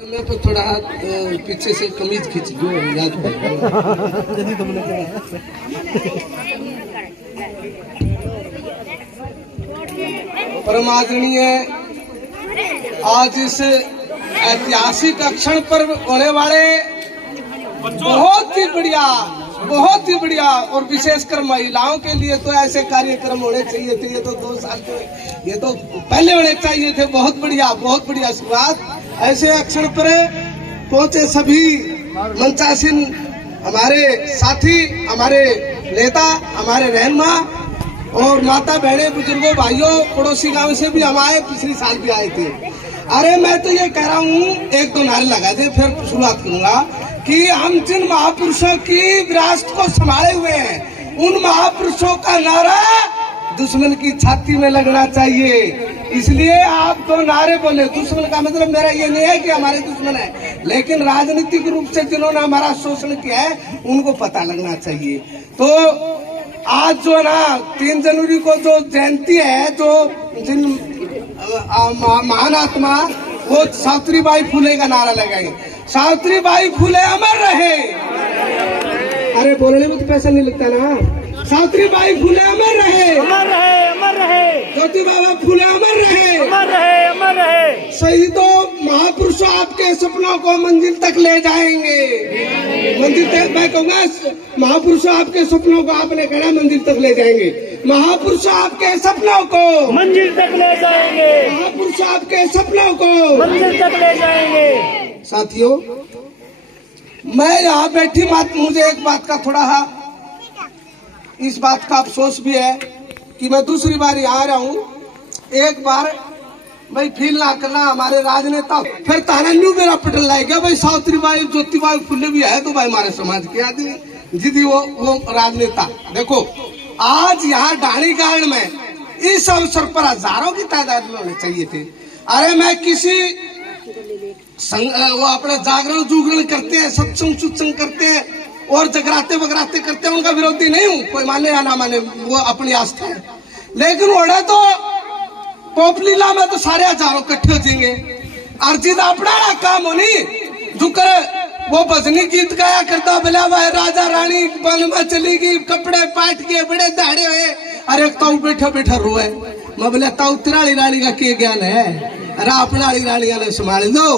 मैं तो थोड़ा पीछे से कमीज खींच दो याद परम आदरणीय आज इस ऐतिहासिक क्षण पर होने वाले बहुत ही बढ़िया और विशेषकर महिलाओं के लिए तो ऐसे कार्यक्रम होने चाहिए थे। ये तो 2 साल के ये तो पहले होने चाहिए थे। बहुत बढ़िया शुरुआत। ऐसे अक्षर पर पहुंचे सभी मंचासीन हमारे साथी, हमारे नेता, हमारे रहनुमा और माता बहने, बुजुर्गों, भाइयों, पड़ोसी गांव से भी हम आए, पिछले साल भी आए थे। अरे मैं तो ये कह रहा हूँ, 1-2 नारे लगा दे फिर शुरुआत करूंगा कि हम जिन महापुरुषों की विरासत को संभाले हुए हैं, उन महापुरुषों का नारा दुश्मन की छाती में लगना चाहिए। इसलिए आप 2 नारे बोले। दुश्मन का मतलब मेरा ये नहीं है कि हमारे दुश्मन है, लेकिन राजनीतिक रूप से जिन्होंने हमारा शोषण किया है उनको पता लगना चाहिए। तो आज जो ना 3 जनवरी को जो जयंती है, जो जिन महान आत्मा वो सावित्रीबाई फुले का नारा लगाए। सावित्रीबाई फुले अमर रहे। अरे बोलने में तो पैसा नहीं लगता ना। सावित्रीबाई फुले अमर रहे, अमर रहे, अमर रहे। ज्योतिबा फुले अमर रहे, अमर रहे, अमर रहे। शहीदों, महापुरुषों आपके सपनों को मंजिल तक ले जाएंगे। मंजिल तक मैं कहूँगा, महापुरुषों आपके सपनों को, आपने कहना मंजिल तक ले जाएंगे। महापुरुषों आपके सपनों को मंजिल तक ले जाएंगे। महापुरुषों आपके सपनों को मंजिल तक ले जाएंगे। साथियों, मैं यहाँ बैठी मुझे एक बात का थोड़ा इस बात का अफसोस भी है कि मैं दूसरी बार यहाँ आ रहा हूँ। एक बार भाई फील ना करना, हमारे राजनेता फिर ताना न्यू मेरा पटल लाएगा भाई सावित्रीबाई ज्योतिबाई फुले भी है तो भाई हमारे समाज के आदमी जिदी वो राजनेता। देखो आज यहाँ डाणी गार्ड में इस अवसर पर हजारों की तादाद में होने चाहिए थे। अरे मैं किसी वो अपना जागरण करते हैं, सत्संग करते हैं और जगराते वगराते करते हैं, उनका विरोधी नहीं हूँ, कोई माने या ना माने वो अपनी आस्था है। लेकिन ओढ़े तो पोपलीला में तो सारे हजारों इकट्ठे हो जाएंगे। अर्जित अपना काम होनी जुकर वो भजनी गीत गाया करता, बोला भाई राजा रानी बन में चली गई, कपड़े पाट के बड़े दाड़े हुए। अरे ताऊ बैठा रोए। मैं बोले ताऊ तिराली रानी का क्या ज्ञान है? अरे अपना रानी ने संभाल दो।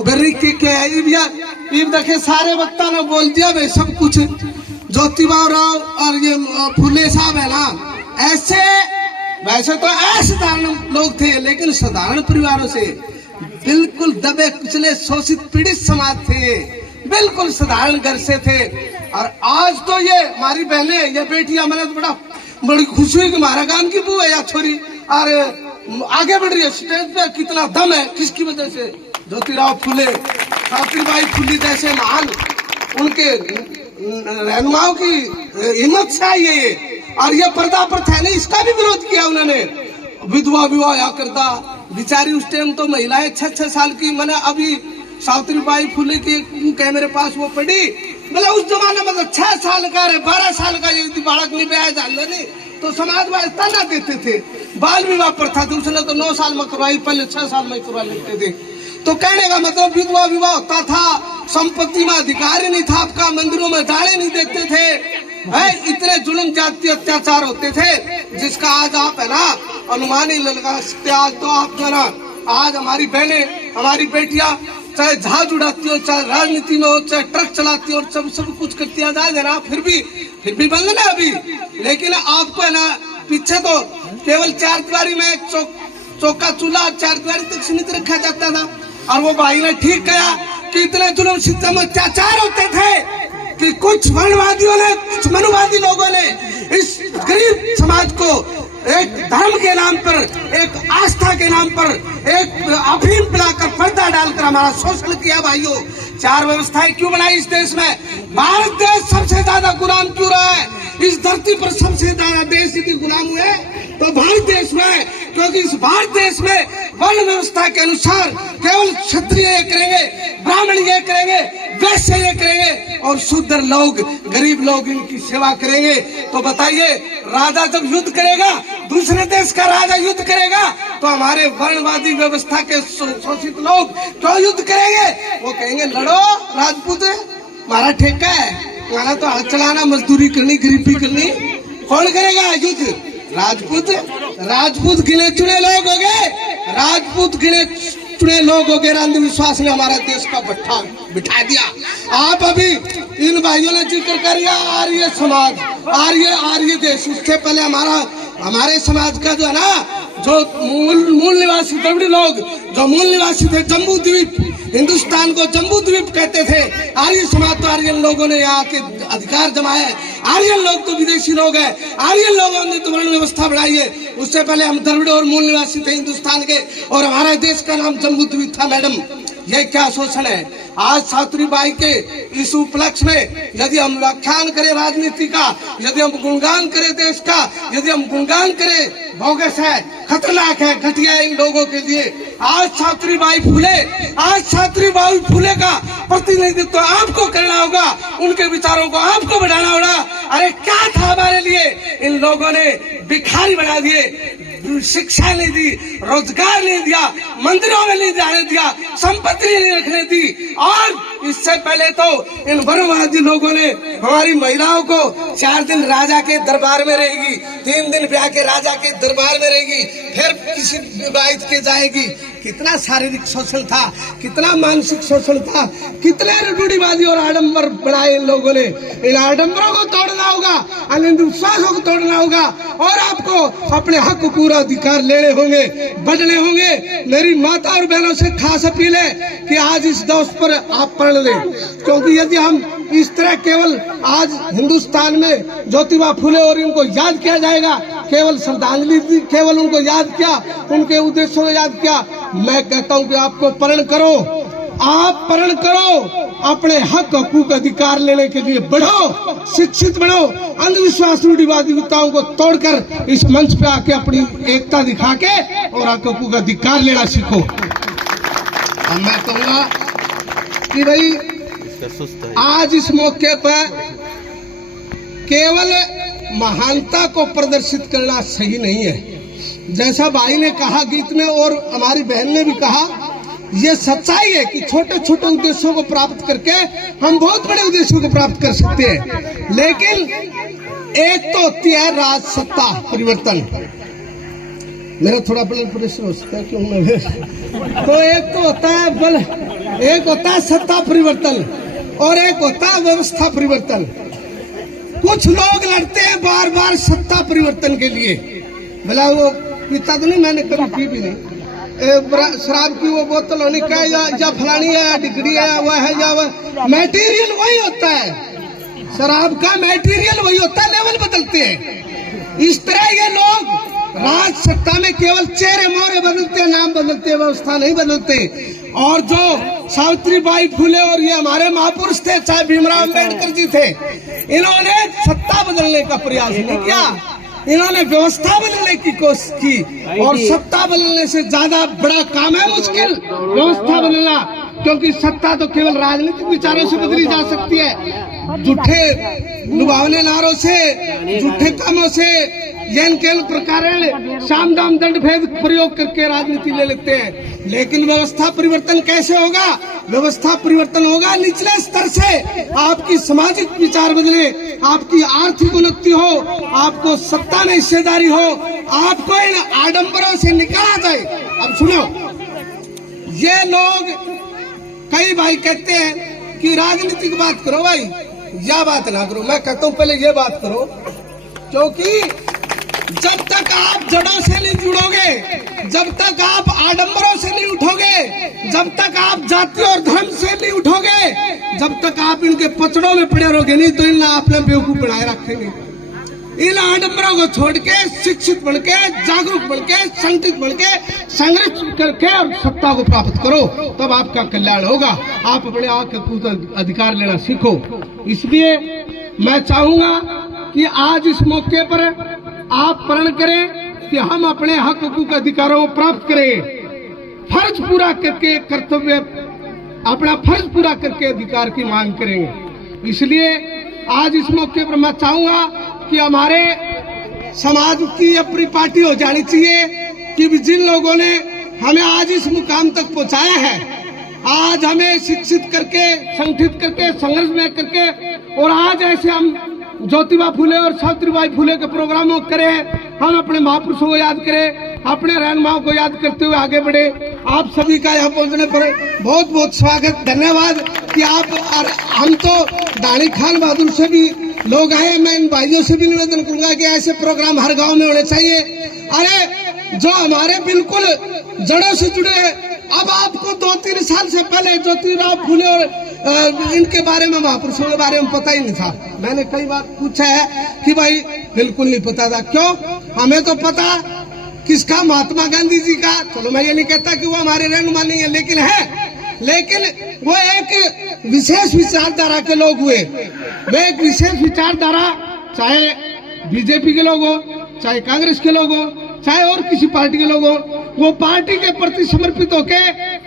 गरीब के देखे सारे वक्ता ने बोल दिया भाई सब कुछ। ज्योतिबा राव और ये फुले साहब है ना, ऐसे वैसे तो असाधारण लोग थे, लेकिन साधारण परिवारों से बिल्कुल दबे कुचले शोषित पीड़ित समाज थे, बिल्कुल साधारण घर से थे। और आज तो ये हमारी बहने, ये बेटियां, मैंने तो बड़ी खुशी हुई कि हमारा गांव की बहू है या छोरी और आगे बढ़ रही है। स्टेज पे कितना दम है, किसकी वजह से? ज्योतिराव फुले, सावित्रीबाई फुले जैसे महान उनके रहनुमाओं की हिम्मत से आई है ये। और ये पर्दा प्रथा नहीं, इसका भी विरोध किया उन्होंने। विधवा विवाह या करता बेचारी, उस टाइम तो महिलाएं 6-6 साल की, मैंने अभी सावित्रीबाई फुले की कह मेरे पास वो पड़ी, मतलब उस जमाने में तो 6 साल का 12 साल का यदि बालक नहीं ब्याह जान नहीं तो समाज वाले ताना देते थे। बाल विवाह प्रथा थी, उसने तो 9 साल में करवाई, पहले 6 साल में करवा लेते थे। तो कहने का मतलब विधवा विवाह होता था, संपत्ति में अधिकार ही नहीं था आपका, मंदिरों में जाने नहीं देते थे, इतने जुल्म जाति अत्याचार होते थे जिसका आज आप है ना अनुमान ही लगा सकते। आज तो आप जो ना, आज हमारी बहनें, हमारी बेटियां चाहे जहाज उड़ाती हो, चाहे राजनीति में हो, चाहे ट्रक चलाती हो, सब कुछ करती है। जाए ना फिर भी बंद ना अभी। लेकिन आपको है ना पीछे तो केवल 4 दीवारी में चौका चूल्हा 4 दीवारी तक सीमित रखा जाता था। और वो भाई ने ठीक कहा कि इतने जुल्म सिस्टम अत्याचार होते थे कि कुछ वर्णवादियों ने, कुछ मनुवादी लोगों ने इस गरीब समाज को एक धर्म के नाम पर, एक आस्था के नाम पर एक अफीम पिलाकर, पर्दा डालकर हमारा शोषण किया। भाइयों, 4 व्यवस्थाएं क्यों बनाई इस देश में? भारत देश सबसे ज्यादा गुलाम क्यों रहा है? इस धरती पर सबसे ज्यादा देश यदि गुलाम हुए तो भारत देश में, क्योंकि इस भारत देश में वर्ण व्यवस्था के अनुसार केवल क्षत्रिय ये करेंगे, ब्राह्मण ये करेंगे, वैश्य ये करेंगे, और शुद्र लोग, गरीब लोग इनकी सेवा करेंगे। तो बताइए, राजा जब युद्ध करेगा, दूसरे देश का राजा युद्ध करेगा, तो हमारे वर्णवादी व्यवस्था के शोषित लोग क्यों युद्ध करेंगे? वो कहेंगे लड़ो राजपूत, हमारा ठेका है, हमारा तो हाथ चलाना, मजदूरी करनी, गरीबी करनी। कौन करेगा युद्ध? राजपूत। राजपूत गिने चुने लोग हो गए, राजपूत गिने चुने लोग हो गए। अंधविश्वास ने हमारा देश का भट्ठा बिठा दिया। आप अभी इन भाइयों ने जिक्र किया आर्य समाज, आर्य देश। उसके पहले हमारे समाज का जो है ना, जो मूल निवासी द्रविड़ लोग, जो मूल निवासी थे जम्बू द्वीप, हिंदुस्तान को जम्बू द्वीप कहते थे। आर्य समाज तो आर्यन लोगों ने यहाँ के अधिकार जमाए हैं। आर्यन लोग तो विदेशी लोग हैं, आर्यन लोगों ने तो वर्ण व्यवस्था बढ़ाई है। उससे पहले हम द्रविड़ और मूल निवासी थे हिंदुस्तान के, और हमारे देश का नाम जम्बू द्वीप था। मैडम, ये क्या शोषण है? आज सावित्रीबाई के इस उपलक्ष्य में यदि हम व्याख्यान करें राजनीति का, यदि हम गुणगान करें देश का, यदि हम गुणगान करें, बोगस है, खतरनाक है, घटिया है इन लोगों के लिए। आज सावित्रीबाई फुले का प्रतिनिधित्व आपको करना होगा, उनके विचारों को आपको बढ़ाना होगा। अरे क्या था हमारे लिए? इन लोगों ने भिखारी बना दिए, शिक्षा नहीं दी, रोजगार नहीं दिया, मंदिरों में नहीं जाने दिया, संपत्ति नहीं रखने दी। और इससे पहले तो इन वर्णवादी लोगों ने हमारी महिलाओं को 4 दिन राजा के दरबार में रहेगी, 3 दिन ब्याह के राजा के दरबार में रहेगी, फिर किसी विवाहित के जाएगी। कितना शारीरिक शोषण था, कितना मानसिक शोषण था, कितने रूढ़िवादी और आडंबर बनाए इन लोगों ने। इन आडंबरों को तोड़ना होगा, अंधविश्वासों को तोड़ना होगा, और आपको अपने हक पूरा अधिकार लेने होंगे, बढ़ने होंगे। मेरी माता और बहनों से खास अपील है कि आज इस दिवस पर आप प्रण लें, क्योंकि यदि हम इस तरह केवल आज हिंदुस्तान में ज्योतिबा फुले और इनको याद किया जाएगा, केवल श्रद्धांजलि दी, केवल उनको याद किया, उनके उद्देश्यों को याद किया। मैं कहता हूं कि आपको प्रण करो, आप प्रण करो, अपने हक हकूक अधिकार लेने के लिए बढ़ो, शिक्षित बनो, अंधविश्वास रूढ़िवादिताओं को तोड़कर इस मंच पे आके अपनी एकता दिखा के और हक हकूक अधिकार लेना सीखो। और मैं कहूंगा कि भाई आज इस मौके पर केवल महानता को प्रदर्शित करना सही नहीं है। जैसा भाई ने कहा गीत में और हमारी बहन ने भी कहा, ये सच्चाई है कि छोटे छोटे उद्देश्यों को प्राप्त करके हम बहुत बड़े उद्देश्यों को प्राप्त कर सकते हैं। लेकिन एक तो होती है राज सत्ता परिवर्तन। मेरा थोड़ा ब्लड प्रेशर हो सकता है क्यों मैं तो एक तो होता है एक होता है सत्ता परिवर्तन और एक होता है व्यवस्था परिवर्तन। कुछ लोग लड़ते हैं बार बार सत्ता परिवर्तन के लिए। भला वो पीता तो नहीं, मैंने कभी पी भी नहीं। शराब की वो बोतल होनी क्या या फलानी है या डिग्री है वह है या वह मटेरियल वही होता है। शराब का मटेरियल वही होता है, लेवल बदलते हैं। इस तरह ये लोग राज सत्ता में केवल चेहरे मोहरे बदलते, नाम बदलते, व्यवस्था नहीं बदलते। और जो सावित्रीबाई फुले और ये हमारे महापुरुष थे, चाहे भीमराव अम्बेडकर जी थे, इन्होंने सत्ता बदलने का प्रयास नहीं किया, इन्होंने व्यवस्था बदलने की कोशिश की। और सत्ता बदलने से ज्यादा बड़ा काम है मुश्किल व्यवस्था बदलना, क्योंकि सत्ता तो केवल राजनीतिक विचारों से बदली जा सकती है। झूठे लुभावने नारों से, झूठे कामों से, केवल प्रकार साम दाम दंड भेद प्रयोग करके राजनीति ले लेते हैं। लेकिन व्यवस्था परिवर्तन कैसे होगा? व्यवस्था परिवर्तन होगा निचले स्तर से। आपकी सामाजिक विचार बदले, आपकी आर्थिक उन्नति हो, आपको सत्ता में हिस्सेदारी हो, आपको इन आडंबरों से निकाला जाए। अब सुनो, ये लोग कई भाई कहते हैं कि राजनीति की बात करो भाई, यह बात ना करो। मैं कहता हूं पहले ये बात करो, क्योंकि जब तक आप जड़ों से नहीं जुड़ोगे, जब तक आप आडंबरों से नहीं उठोगे, जब तक आप जाति और धर्म से नहीं उठोगे, जब तक आप इनके पचड़ों में पड़े रहोगे, नहीं तो इन अपने बेवकूफ बनाए रखेंगे। इन आडंबरों को छोड़ के शिक्षित बन के, जागरूक बन के, संगठित बन के, संघर्ष करके और सत्ता को प्राप्त करो, तब आपका कल्याण होगा। आप अपने हक अधिकार लेना सीखो। इसलिए मैं चाहूंगा कि आज इस मौके पर आप प्रण करें कि हम अपने हक हकूक अधिकारों को प्राप्त करें, फर्ज पूरा करके कर्तव्य, अपना फर्ज पूरा करके अधिकार की मांग करेंगे। इसलिए आज इस मौके पर मैं चाहूंगा कि हमारे समाज की अपनी पार्टी हो जानी चाहिए कि जिन लोगों ने हमें आज इस मुकाम तक पहुंचाया है, आज हमें शिक्षित करके, संगठित करके, संघर्ष में करके, और आज ऐसे हम ज्योतिबा फुले और सावित्रीबाई फुले के प्रोग्रामों करें, हम अपने महापुरुषों को याद करें, अपने रहनुमाओं को याद करते हुए आगे बढ़े। आप सभी का यहाँ पहुंचने पर बहुत बहुत स्वागत, धन्यवाद कि आप, और हम तो दानी खान बहादुर से भी लोग आए, मैं इन भाइयों से भी निवेदन करूंगा कि ऐसे प्रोग्राम हर गांव में होने चाहिए। अरे जो हमारे बिल्कुल जड़ों से जुड़े, अब आपको 2-3 साल से पहले ज्योतिराव फुले और इनके बारे में, महापुरुषों के बारे में पता ही नहीं था। मैंने कई बार पूछा है कि भाई बिल्कुल नहीं पता था। क्यों? हमें तो पता किसका, महात्मा गांधी जी का। चलो मैं ये नहीं कहता कि वो हमारे रहनुमा नहीं है, लेकिन वो एक विशेष विचारधारा के लोग हुए। वे एक विशेष विचारधारा, चाहे बीजेपी के लोग हो, चाहे कांग्रेस के लोग हो, चाहे और किसी पार्टी के लोग हो, वो पार्टी के प्रति समर्पित होके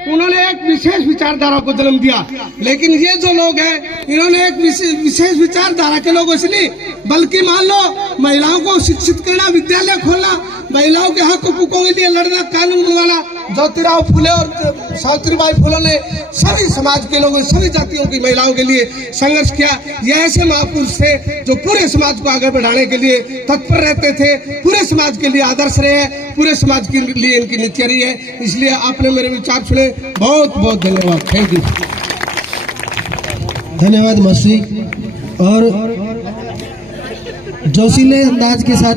उन्होंने एक विशेष विचारधारा को जन्म दिया। लेकिन ये जो लोग हैं, इन्होंने एक विशेष विचारधारा के लोगों से नहीं, बल्कि मान लो महिलाओं को शिक्षित करना, विद्यालय खोलना, महिलाओं के हक हकूकों के लिए लड़ना, कानून बनवाना, ज्योतिराव फुले और सावित्रीबाई फुले ने सभी समाज के लोगों, सभी जातियों की महिलाओं के लिए संघर्ष किया। ये ऐसे महापुरुष थे जो पूरे समाज को आगे बढ़ाने के लिए तत्पर रहते थे, पूरे समाज के लिए आदर्श रहे हैं, पूरे समाज के लिए इनकी नीतियां रही है। इसलिए आपने मेरे विचार सुने, बहुत बहुत धन्यवाद। Thank you. धन्यवाद मासी। और जोशीले अंदाज के साथ